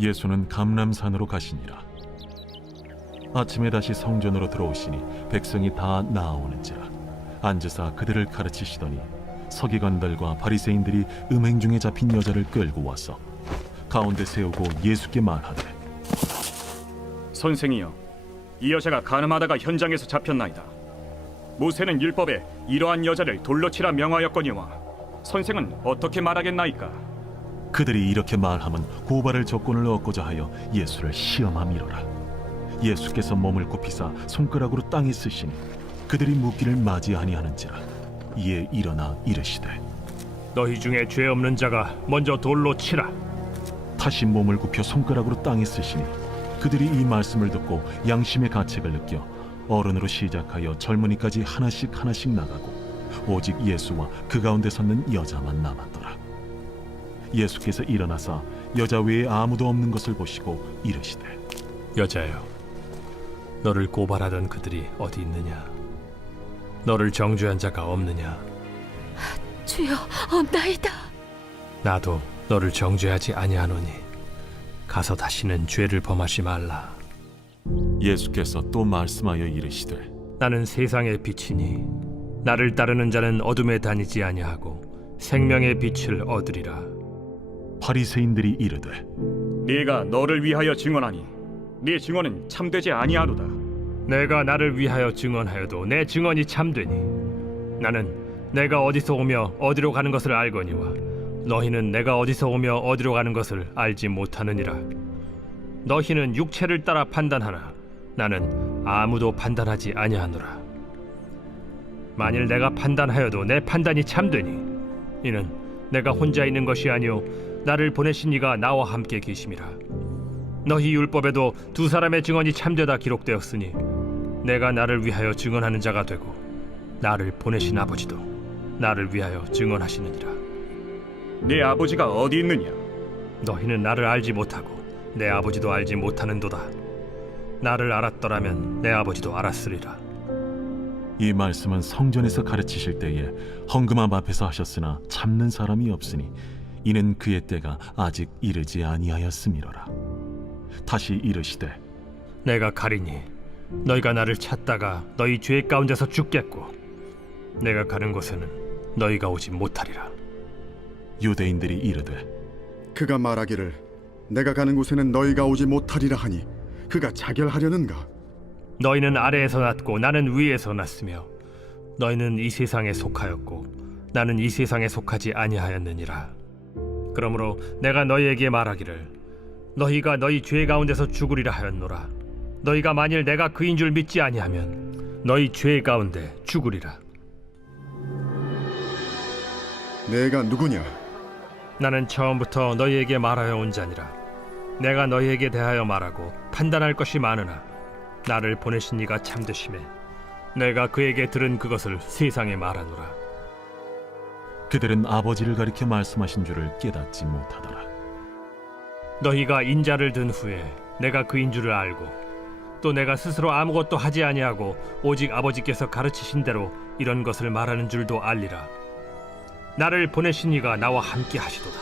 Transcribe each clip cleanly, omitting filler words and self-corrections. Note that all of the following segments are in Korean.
예수는 감람산으로 가시니라. 아침에 다시 성전으로 들어오시니 백성이 다 나아오는지라. 앉으사 그들을 가르치시더니 서기관들과 바리새인들이 음행 중에 잡힌 여자를 끌고 와서 가운데 세우고 예수께 말하되, 선생이여, 이 여자가 간음하다가 현장에서 잡혔나이다. 모세는 율법에 이러한 여자를 돌로 치라 명하였거니와 선생은 어떻게 말하겠나이까? 그들이 이렇게 말하면 고발할 조건을 얻고자 하여 예수를 시험함이로라. 예수께서 몸을 굽히사 손가락으로 땅에 쓰시니 그들이 묻기를 맞이 아니하는지라. 이에 일어나 이르시되, 너희 중에 죄 없는 자가 먼저 돌로 치라. 다시 몸을 굽혀 손가락으로 땅에 쓰시니 그들이 이 말씀을 듣고 양심의 가책을 느껴 어른으로 시작하여 젊은이까지 하나씩 나가고 오직 예수와 그 가운데 섰는 여자만 남았더라. 예수께서 일어나사 여자 외에 아무도 없는 것을 보시고 이르시되, 여자여, 너를 고발하던 그들이 어디 있느냐? 너를 정죄한 자가 없느냐? 주여, 없나이다. 나도 너를 정죄하지 아니하노니 가서 다시는 죄를 범하지 말라. 예수께서 또 말씀하여 이르시되, 나는 세상의 빛이니 나를 따르는 자는 어둠에 다니지 아니하고 생명의 빛을 얻으리라. 바리새인들이 이르되, 네가 너를 위하여 증언하니 네 증언은 참되지 아니하로다. 내가 나를 위하여 증언하여도 내 증언이 참되니 나는 내가 어디서 오며 어디로 가는 것을 알거니와 너희는 내가 어디서 오며 어디로 가는 것을 알지 못하느니라. 너희는 육체를 따라 판단하나 나는 아무도 판단하지 아니하노라. 만일 내가 판단하여도 내 판단이 참되니 이는 내가 혼자 있는 것이 아니요 나를 보내신 이가 나와 함께 계심이라. 너희 율법에도 두 사람의 증언이 참되다 기록되었으니 내가 나를 위하여 증언하는 자가 되고 나를 보내신 아버지도 나를 위하여 증언하시느니라. 네 아버지가 어디 있느냐? 너희는 나를 알지 못하고 내 아버지도 알지 못하는도다. 나를 알았더라면 내 아버지도 알았으리라. 이 말씀은 성전에서 가르치실 때에 헌금함 앞에서 하셨으나 참는 사람이 없으니 이는 그의 때가 아직 이르지 아니하였음이로라. 다시 이르시되, 내가 가리니 너희가 나를 찾다가 너희 죄 가운데서 죽겠고 내가 가는 곳에는 너희가 오지 못하리라. 유대인들이 이르되, 그가 말하기를 내가 가는 곳에는 너희가 오지 못하리라 하니 그가 자결하려는가? 너희는 아래에서 났고 나는 위에서 났으며 너희는 이 세상에 속하였고 나는 이 세상에 속하지 아니하였느니라. 그러므로 내가 너희에게 말하기를 너희가 너희 죄 가운데서 죽으리라 하였노라. 너희가 만일 내가 그인 줄 믿지 아니하면 너희 죄 가운데 죽으리라. 내가 누구냐? 나는 처음부터 너희에게 말하여 온 자니라. 내가 너희에게 대하여 말하고 판단할 것이 많으나 나를 보내신 이가 참되심에 내가 그에게 들은 그것을 세상에 말하노라. 그들은 아버지를 가리켜 말씀하신 줄을 깨닫지 못하더라. 너희가 인자를 든 후에 내가 그인 줄을 알고 또 내가 스스로 아무것도 하지 아니하고 오직 아버지께서 가르치신 대로 이런 것을 말하는 줄도 알리라. 나를 보내신 이가 나와 함께 하시도다.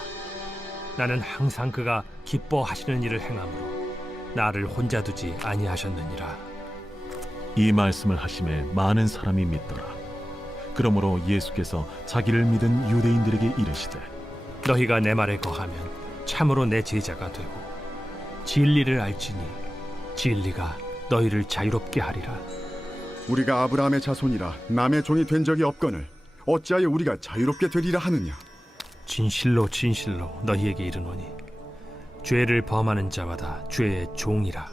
나는 항상 그가 기뻐하시는 일을 행함으로 나를 혼자 두지 아니하셨느니라. 이 말씀을 하심에 많은 사람이 믿더라. 그러므로 예수께서 자기를 믿은 유대인들에게 이르시되, 너희가 내 말에 거하면 참으로 내 제자가 되고 진리를 알지니 진리가 너희를 자유롭게 하리라. 우리가 아브라함의 자손이라 남의 종이 된 적이 없거늘 어찌하여 우리가 자유롭게 되리라 하느냐? 진실로 진실로 너희에게 이르노니 죄를 범하는 자마다 죄의 종이라.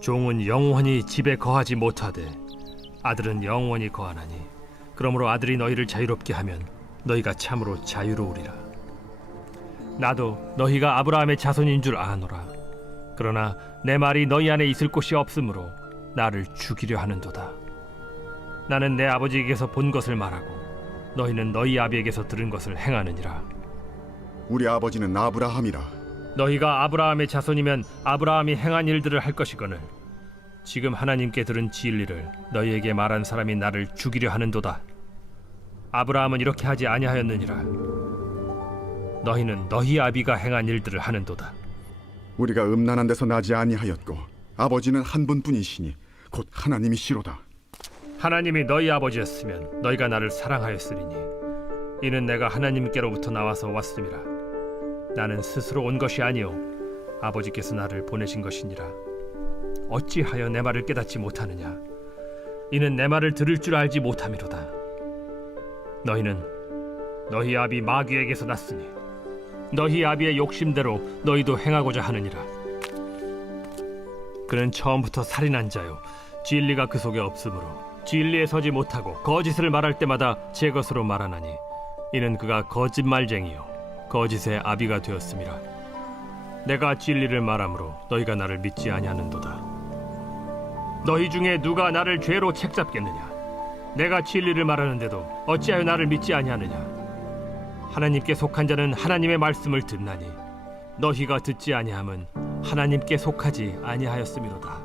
종은 영원히 집에 거하지 못하되 아들은 영원히 거하나니 그러므로 아들이 너희를 자유롭게 하면 너희가 참으로 자유로우리라. 나도 너희가 아브라함의 자손인 줄 아노라. 그러나 내 말이 너희 안에 있을 곳이 없으므로 나를 죽이려 하는도다. 나는 내 아버지에게서 본 것을 말하고 너희는 너희 아비에게서 들은 것을 행하느니라. 우리 아버지는 아브라함이라. 너희가 아브라함의 자손이면 아브라함이 행한 일들을 할 것이거늘 지금 하나님께 들은 진리를 너희에게 말한 사람이 나를 죽이려 하는도다. 아브라함은 이렇게 하지 아니하였느니라. 너희는 너희 아비가 행한 일들을 하는도다. 우리가 음란한 데서 나지 아니하였고 아버지는 한 분뿐이시니 곧 하나님이시로다. 하나님이 너희 아버지였으면 너희가 나를 사랑하였으리니 이는 내가 하나님께로부터 나와서 왔음이라. 나는 스스로 온 것이 아니요 아버지께서 나를 보내신 것이니라. 어찌하여 내 말을 깨닫지 못하느냐? 이는 내 말을 들을 줄 알지 못함이로다. 너희는 너희 아비 마귀에게서 났으니 너희 아비의 욕심대로 너희도 행하고자 하느니라. 그는 처음부터 살인한 자요 진리가 그 속에 없으므로 진리에 서지 못하고 거짓을 말할 때마다 제 것으로 말하나니 이는 그가 거짓말쟁이요 거짓의 아비가 되었음이라. 내가 진리를 말하므로 너희가 나를 믿지 아니하는도다. 너희 중에 누가 나를 죄로 책잡겠느냐? 내가 진리를 말하는데도 어찌하여 나를 믿지 아니하느냐? 하나님께 속한 자는 하나님의 말씀을 듣나니 너희가 듣지 아니함은 하나님께 속하지 아니하였음이로다.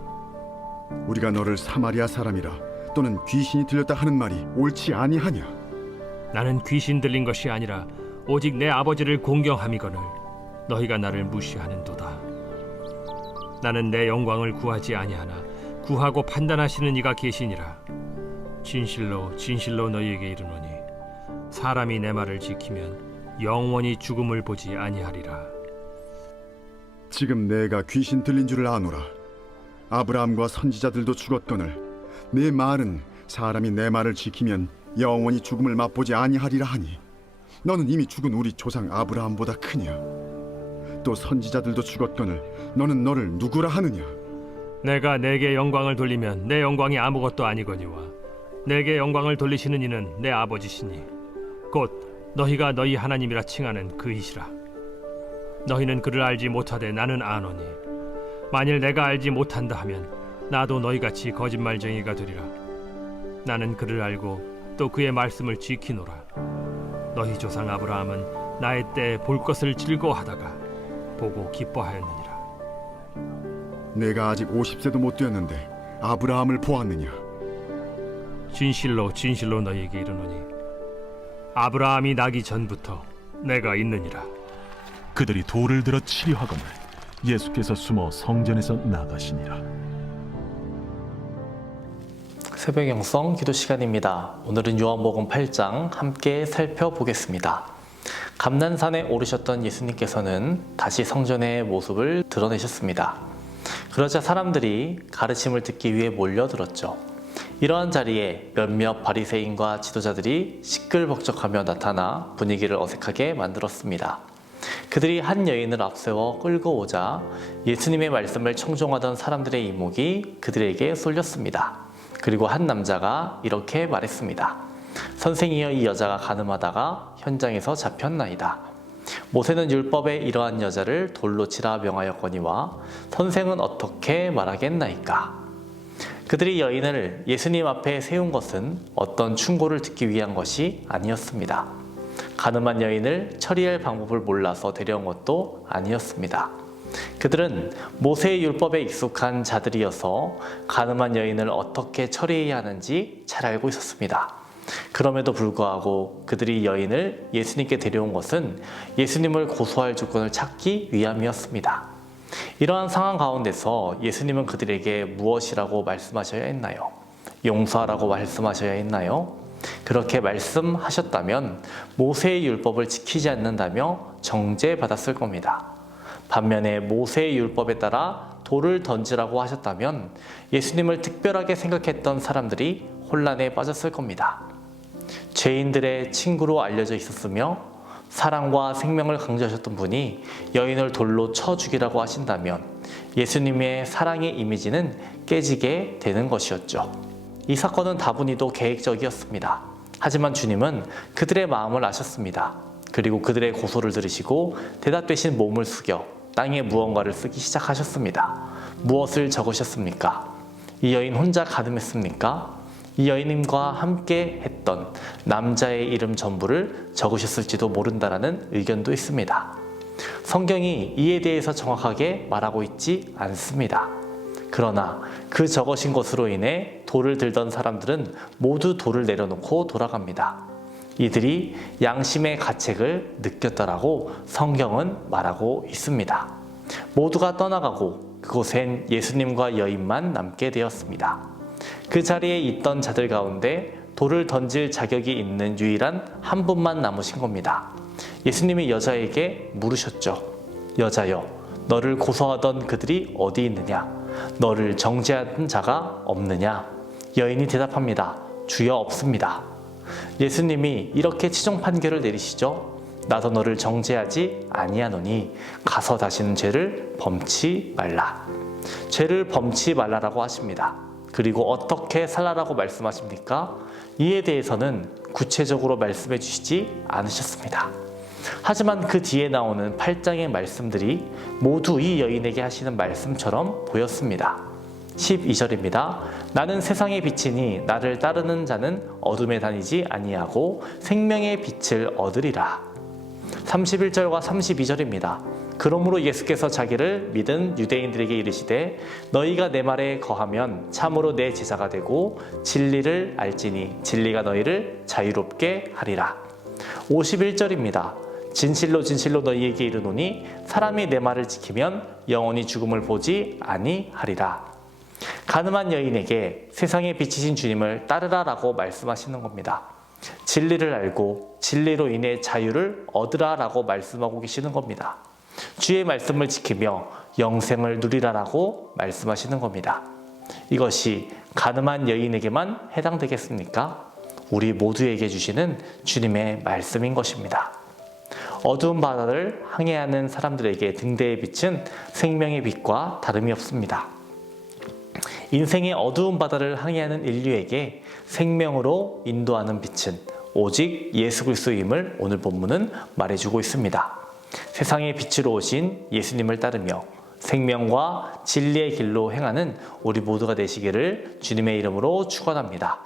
우리가 너를 사마리아 사람이라 또는 귀신이 들렸다 하는 말이 옳지 아니하냐? 나는 귀신 들린 것이 아니라 오직 내 아버지를 공경함이거늘 너희가 나를 무시하는도다. 나는 내 영광을 구하지 아니하나 구하고 판단하시는 이가 계시니라. 진실로 진실로 너희에게 이르노니 사람이 내 말을 지키면 영원히 죽음을 보지 아니하리라. 지금 내가 귀신 들린 줄을 아노라. 아브라함과 선지자들도 죽었거늘 내 말은 사람이 내 말을 지키면 영원히 죽음을 맛보지 아니하리라 하니 너는 이미 죽은 우리 조상 아브라함보다 크냐? 또 선지자들도 죽었거늘 너는 너를 누구라 하느냐? 내가 내게 영광을 돌리면 내 영광이 아무것도 아니거니와 내게 영광을 돌리시는 이는 내 아버지시니 곧 너희가 너희 하나님이라 칭하는 그이시라. 너희는 그를 알지 못하되 나는 아노니 만일 내가 알지 못한다 하면 나도 너희같이 거짓말쟁이가 되리라. 나는 그를 알고 또 그의 말씀을 지키노라. 너희 조상 아브라함은 나의 때에 볼 것을 즐거워하다가 보고 기뻐하였느니라. 내가 아직 50세도 못 되었는데 아브라함을 보았느냐? 진실로 진실로 너희에게 이르노니 아브라함이 나기 전부터 내가 있느니라. 그들이 돌을 들어 치려 하거늘 예수께서 숨어 성전에서 나가시니라. 새벽 영성 기도 시간입니다. 오늘은 요한복음 8장 함께 살펴보겠습니다. 감난산에 오르셨던 예수님께서는 다시 성전의 모습을 드러내셨습니다. 그러자 사람들이 가르침을 듣기 위해 몰려들었죠. 이러한 자리에 몇몇 바리새인과 지도자들이 시끌벅적하며 나타나 분위기를 어색하게 만들었습니다. 그들이 한 여인을 앞세워 끌고 오자 예수님의 말씀을 청종하던 사람들의 이목이 그들에게 쏠렸습니다. 그리고 한 남자가 이렇게 말했습니다. 선생이여, 이 여자가 간음하다가 현장에서 잡혔나이다. 모세는 율법에 이러한 여자를 돌로 치라 명하였거니와 선생은 어떻게 말하겠나이까? 그들이 여인을 예수님 앞에 세운 것은 어떤 충고를 듣기 위한 것이 아니었습니다. 간음한 여인을 처리할 방법을 몰라서 데려온 것도 아니었습니다. 그들은 모세의 율법에 익숙한 자들이어서 간음한 여인을 어떻게 처리해야 하는지 잘 알고 있었습니다. 그럼에도 불구하고 그들이 여인을 예수님께 데려온 것은 예수님을 고소할 조건을 찾기 위함이었습니다. 이러한 상황 가운데서 예수님은 그들에게 무엇이라고 말씀하셔야 했나요? 용서하라고 말씀하셔야 했나요? 그렇게 말씀하셨다면 모세의 율법을 지키지 않는다며 정죄받았을 겁니다. 반면에 모세의 율법에 따라 돌을 던지라고 하셨다면 예수님을 특별하게 생각했던 사람들이 혼란에 빠졌을 겁니다. 죄인들의 친구로 알려져 있었으며 사랑과 생명을 강조하셨던 분이 여인을 돌로 쳐 죽이라고 하신다면 예수님의 사랑의 이미지는 깨지게 되는 것이었죠. 이 사건은 다분히도 계획적이었습니다. 하지만 주님은 그들의 마음을 아셨습니다. 그리고 그들의 고소를 들으시고 대답되신 몸을 숙여 땅에 무언가를 쓰기 시작하셨습니다. 무엇을 적으셨습니까? 이 여인 혼자 가늠했습니까? 이 여인과 함께 했던 남자의 이름 전부를 적으셨을지도 모른다라는 의견도 있습니다. 성경이 이에 대해서 정확하게 말하고 있지 않습니다. 그러나 그 적으신 것으로 인해 돌을 들던 사람들은 모두 돌을 내려놓고 돌아갑니다. 이들이 양심의 가책을 느꼈다라고 성경은 말하고 있습니다. 모두가 떠나가고 그곳엔 예수님과 여인만 남게 되었습니다. 그 자리에 있던 자들 가운데 돌을 던질 자격이 있는 유일한 한 분만 남으신 겁니다. 예수님이 여자에게 물으셨죠. 여자여, 너를 고소하던 그들이 어디 있느냐? 너를 정죄한 자가 없느냐? 여인이 대답합니다. 주여, 없습니다. 예수님이 이렇게 최종 판결을 내리시죠. 나도 너를 정죄하지 아니하노니 가서 다시는 죄를 범치 말라. 죄를 범치 말라라고 하십니다. 그리고 어떻게 살라라고 말씀하십니까? 이에 대해서는 구체적으로 말씀해 주시지 않으셨습니다. 하지만 그 뒤에 나오는 8장의 말씀들이 모두 이 여인에게 하시는 말씀처럼 보였습니다. 12절입니다. 나는 세상의 빛이니 나를 따르는 자는 어둠에 다니지 아니하고 생명의 빛을 얻으리라. 31절과 32절입니다. 그러므로 예수께서 자기를 믿은 유대인들에게 이르시되 너희가 내 말에 거하면 참으로 내 제자가 되고 진리를 알지니 진리가 너희를 자유롭게 하리라. 51절입니다. 진실로 진실로 너희에게 이르노니 사람이 내 말을 지키면 영원히 죽음을 보지 아니하리라. 가늠한 여인에게 세상의 빛이신 주님을 따르라라고 말씀하시는 겁니다. 진리를 알고 진리로 인해 자유를 얻으라라고 말씀하고 계시는 겁니다. 주의 말씀을 지키며 영생을 누리라라고 말씀하시는 겁니다. 이것이 가늠한 여인에게만 해당되겠습니까? 우리 모두에게 주시는 주님의 말씀인 것입니다. 어두운 바다를 항해하는 사람들에게 등대에 비친 생명의 빛과 다름이 없습니다. 인생의 어두운 바다를 항해하는 인류에게 생명으로 인도하는 빛은 오직 예수 그리스도임을 오늘 본문은 말해주고 있습니다. 세상의 빛으로 오신 예수님을 따르며 생명과 진리의 길로 행하는 우리 모두가 되시기를 주님의 이름으로 축원합니다.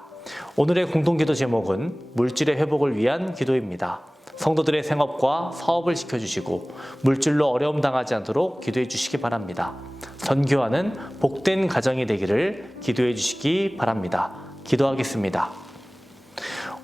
오늘의 공동기도 제목은 물질의 회복을 위한 기도입니다. 성도들의 생업과 사업을 지켜주시고 물질로 어려움 당하지 않도록 기도해 주시기 바랍니다. 선교하는 복된 가정이 되기를 기도해 주시기 바랍니다. 기도하겠습니다.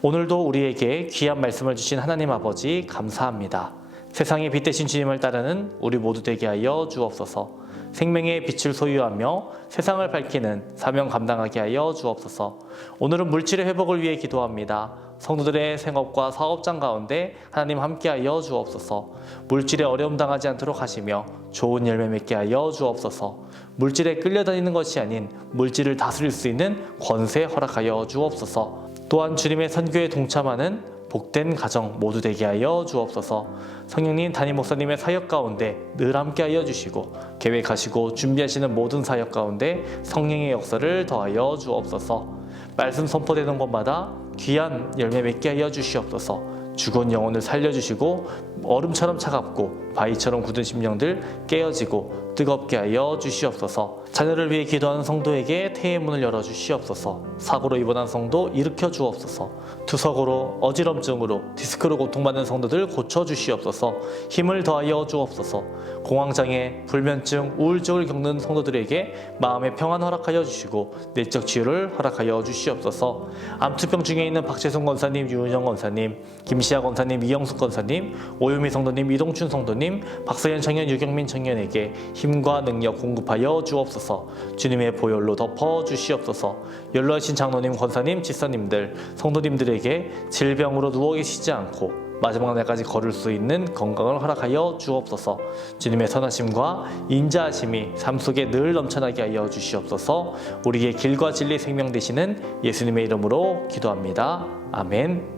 오늘도 우리에게 귀한 말씀을 주신 하나님 아버지 감사합니다. 세상의 빛 되신 주님을 따르는 우리 모두 되게 하여 주옵소서. 생명의 빛을 소유하며 세상을 밝히는 사명 감당하게 하여 주옵소서. 오늘은 물질의 회복을 위해 기도합니다. 성도들의 생업과 사업장 가운데 하나님 함께하여 주옵소서. 물질에 어려움 당하지 않도록 하시며 좋은 열매 맺게 하여 주옵소서. 물질에 끌려다니는 것이 아닌 물질을 다스릴 수 있는 권세 허락하여 주옵소서. 또한 주님의 선교에 동참하는 복된 가정 모두 되게 하여 주옵소서. 성령님, 담임 목사님의 사역 가운데 늘 함께하여 주시고 계획하시고 준비하시는 모든 사역 가운데 성령의 역사를 더하여 주옵소서. 말씀 선포되는 곳마다 귀한 열매 맺게 하여 주시옵소서. 죽은 영혼을 살려주시고 얼음처럼 차갑고 바위처럼 굳은 심령들 깨어지고 뜨겁게 하여 주시옵소서. 자녀를 위해 기도하는 성도에게 태의 문을 열어주시옵소서. 사고로 입원한 성도 일으켜 주옵소서. 투석으로 어지럼증으로 디스크로 고통받는 성도들 고쳐주시옵소서. 힘을 더하여 주옵소서. 공황장애, 불면증, 우울증을 겪는 성도들에게 마음의 평안 허락하여 주시고 내적 치유를 허락하여 주시옵소서. 암투병 중에 있는 박재성 권사님, 유은영 권사님, 김시아 권사님, 이영숙 권사님, 오유미 성도님, 이동춘 성도님, 박서연 청년, 유경민 청년에게 힘과 능력 공급하여 주옵소서. 주님의 보혈로 덮어 주시옵소서. 연로하신 장로님, 권사님, 집사님들, 성도님들에게 질병으로 누워 계시지 않고 마지막 날까지 걸을 수 있는 건강을 허락하여 주옵소서. 주님의 선하심과 인자하심이 삶 속에 늘 넘쳐나게 하여 주시옵소서. 우리의 길과 진리 생명 되시는 예수님의 이름으로 기도합니다. 아멘.